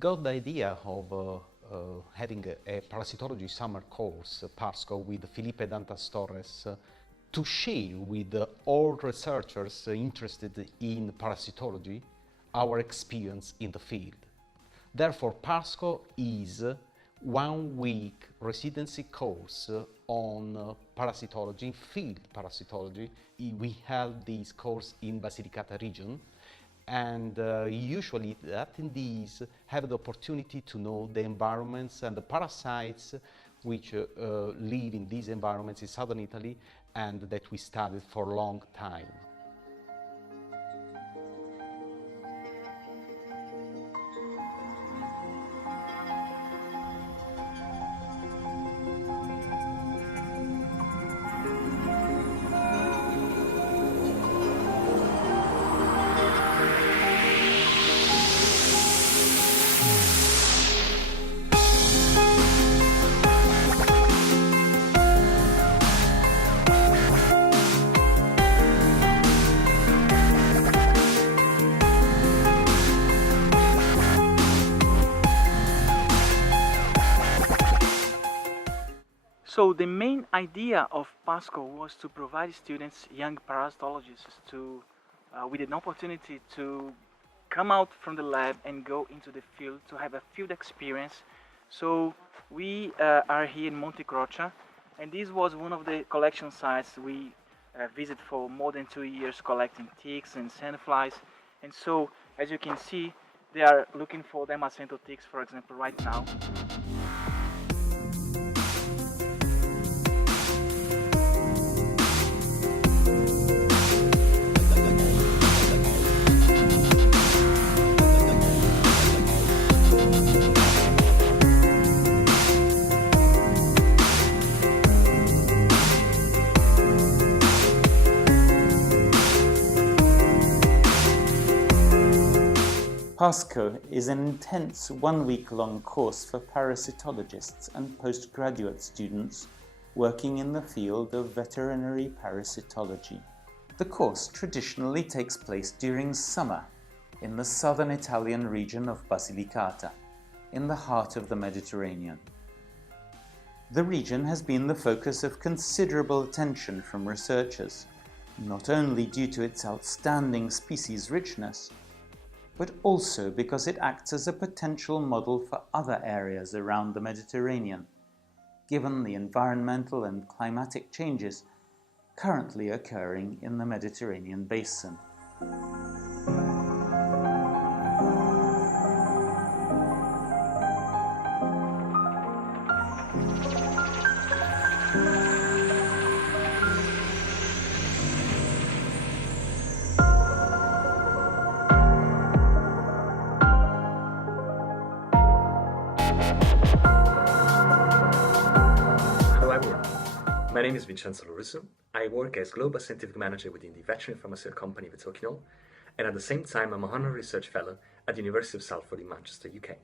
got the idea of having a parasitology summer course, PARSCO, with Felipe Dantas Torres to share with all researchers interested in parasitology our experience in the field. Therefore, PARSCO is 1 week residency course on parasitology, field parasitology. We held this course in Basilicata region, and usually the attendees have the opportunity to know the environments and the parasites which live in these environments in southern Italy and that we studied for a long time. So the main idea of PASCO was to provide students, young parasitologists, with an opportunity to come out from the lab and go into the field, to have a field experience. So we are here in Monte Croce, and this was one of the collection sites we visited for more than 2 years, collecting ticks and sandflies. And so, as you can see, they are looking for Damasceno ticks, for example, right now. PASCO is an intense 1-week-long course for parasitologists and postgraduate students working in the field of veterinary parasitology. The course traditionally takes place during summer in the southern Italian region of Basilicata, in the heart of the Mediterranean. The region has been the focus of considerable attention from researchers, not only due to its outstanding species richness, but also because it acts as a potential model for other areas around the Mediterranean, given the environmental and climatic changes currently occurring in the Mediterranean basin. My name is Vincenzo Lorusso. I work as Global Scientific Manager within the veterinary pharmaceutical company Vetoquinol, and at the same time I'm a Honorary Research Fellow at the University of Salford in Manchester, UK.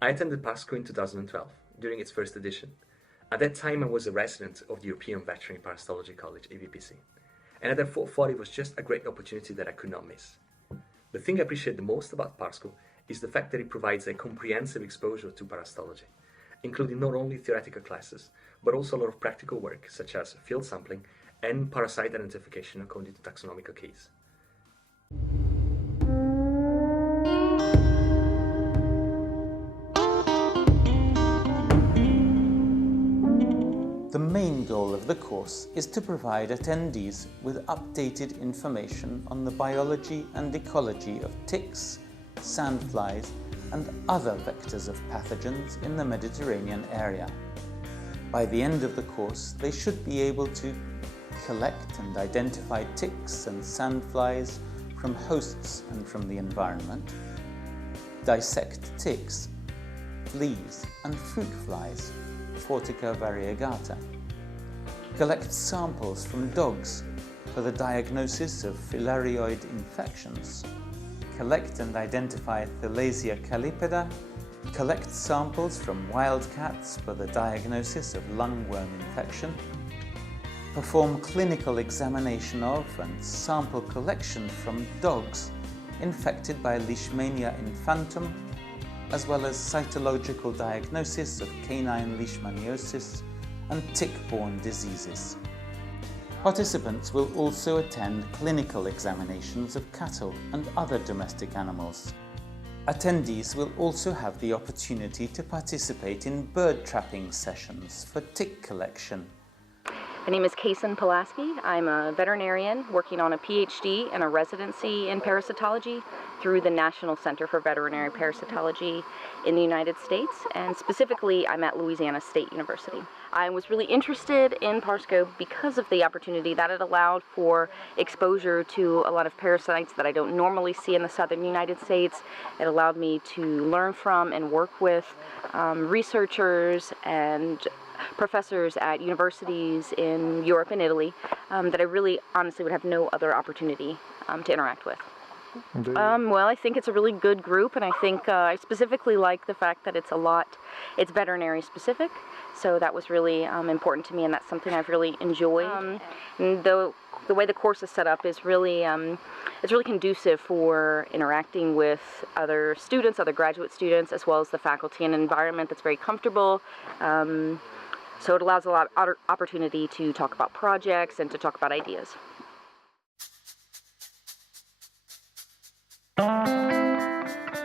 I attended PASCO in 2012, during its first edition. At that time I was a resident of the European Veterinary Parasitology College, EVPC, and I therefore thought it was just a great opportunity that I could not miss. The thing I appreciate the most about PASCO is the fact that it provides a comprehensive exposure to parasitology, including not only theoretical classes, but also a lot of practical work, such as field sampling and parasite identification according to taxonomical keys. The main goal of the course is to provide attendees with updated information on the biology and ecology of ticks, sandflies, and other vectors of pathogens in the Mediterranean area. By the end of the course, they should be able to collect and identify ticks and sandflies from hosts and from the environment, dissect ticks, fleas and fruit flies, Fortica variegata, collect samples from dogs for the diagnosis of filarioid infections, collect and identify Thalasia calipeda, collect samples from wild cats for the diagnosis of lungworm infection, perform clinical examination of and sample collection from dogs infected by Leishmania infantum, as well as cytological diagnosis of canine leishmaniosis and tick-borne diseases. Participants will also attend clinical examinations of cattle and other domestic animals. Attendees will also have the opportunity to participate in bird trapping sessions for tick collection. My name is Kaysen Pulaski. I'm a veterinarian working on a PhD and a residency in parasitology through the National Center for Veterinary Parasitology in the United States, and specifically I'm at Louisiana State University. I was really interested in Parsco because of the opportunity that it allowed for exposure to a lot of parasites that I don't normally see in the southern United States. It allowed me to learn from and work with researchers and professors at universities in Europe and Italy that I really honestly would have no other opportunity to interact with. Well, I think it's a really good group, and I think I specifically like the fact that it's veterinary specific, so that was really important to me, and that's something I've really enjoyed. And the way the course is set up is really it's really conducive for interacting with other students, other graduate students, as well as the faculty, in an environment that's very comfortable. So it allows a lot of opportunity to talk about projects and to talk about ideas.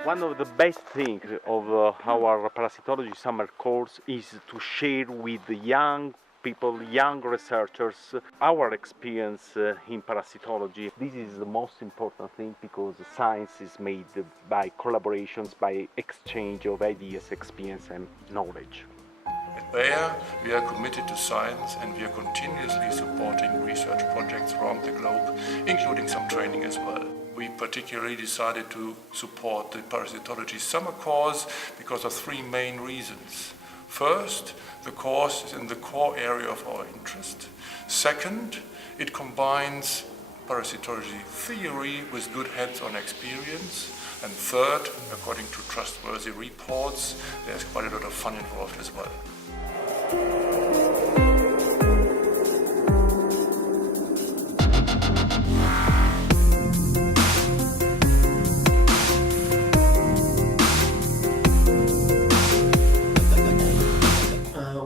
One of the best things of our Parasitology Summer Course is to share with the young people, young researchers, our experience in parasitology. This is the most important thing because science is made by collaborations, by exchange of ideas, experience and knowledge. At Bayer, we are committed to science and we are continuously supporting research projects around the globe, including some training as well. We particularly decided to support the Parasitology Summer Course because of three main reasons. First, the course is in the core area of our interest. Second, it combines parasitology theory with good hands-on experience. And third, according to trustworthy reports, there's quite a lot of fun involved as well.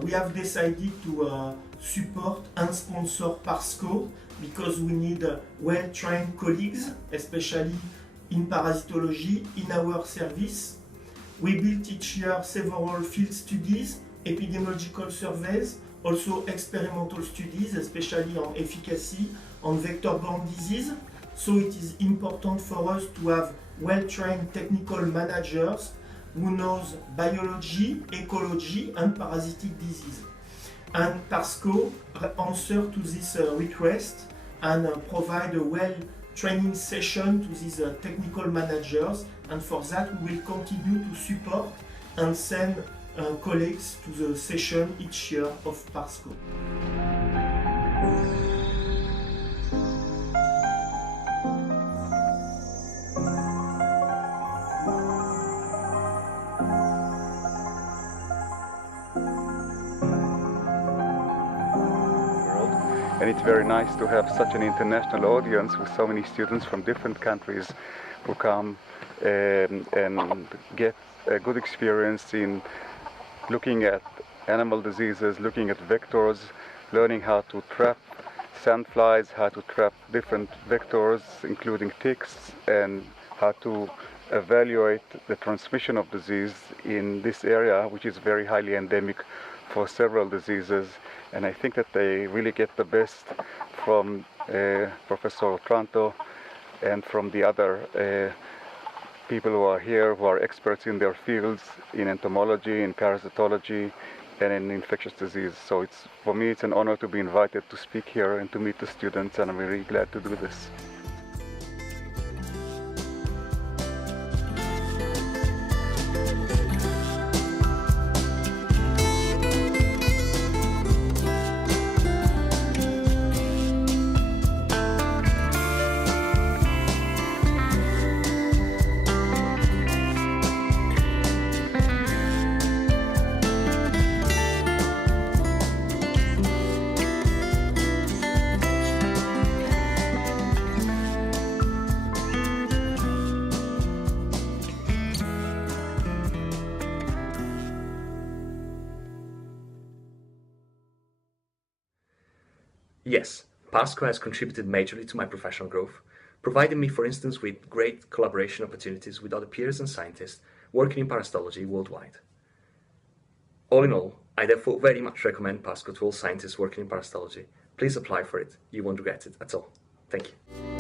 We have decided to support and sponsor Parsco because we need well-trained colleagues, especially in parasitology, in our service. We built each year several field studies, epidemiological surveys, also experimental studies, especially on efficacy, on vector-borne disease. So it is important for us to have well-trained technical managers who knows biology, ecology and parasitic disease. And Parsco answer to this request and provide a well-training session to these technical managers, and for that we will continue to support and send colleagues to the session each year of Parsco. And it's very nice to have such an international audience with so many students from different countries who come and get a good experience in looking at animal diseases, looking at vectors, learning how to trap sandflies, how to trap different vectors, including ticks, and how to evaluate the transmission of disease in this area, which is very highly endemic for several diseases. And I think that they really get the best from Professor Otranto and from the other people who are here, who are experts in their fields, in entomology, in parasitology, and in infectious disease. So for me, it's an honor to be invited to speak here and to meet the students, and I'm really glad to do this. Yes, PASCO has contributed majorly to my professional growth, providing me, for instance, with great collaboration opportunities with other peers and scientists working in parasitology worldwide. All in all, I therefore very much recommend PASCO to all scientists working in parasitology. Please apply for it. You won't regret it at all. Thank you.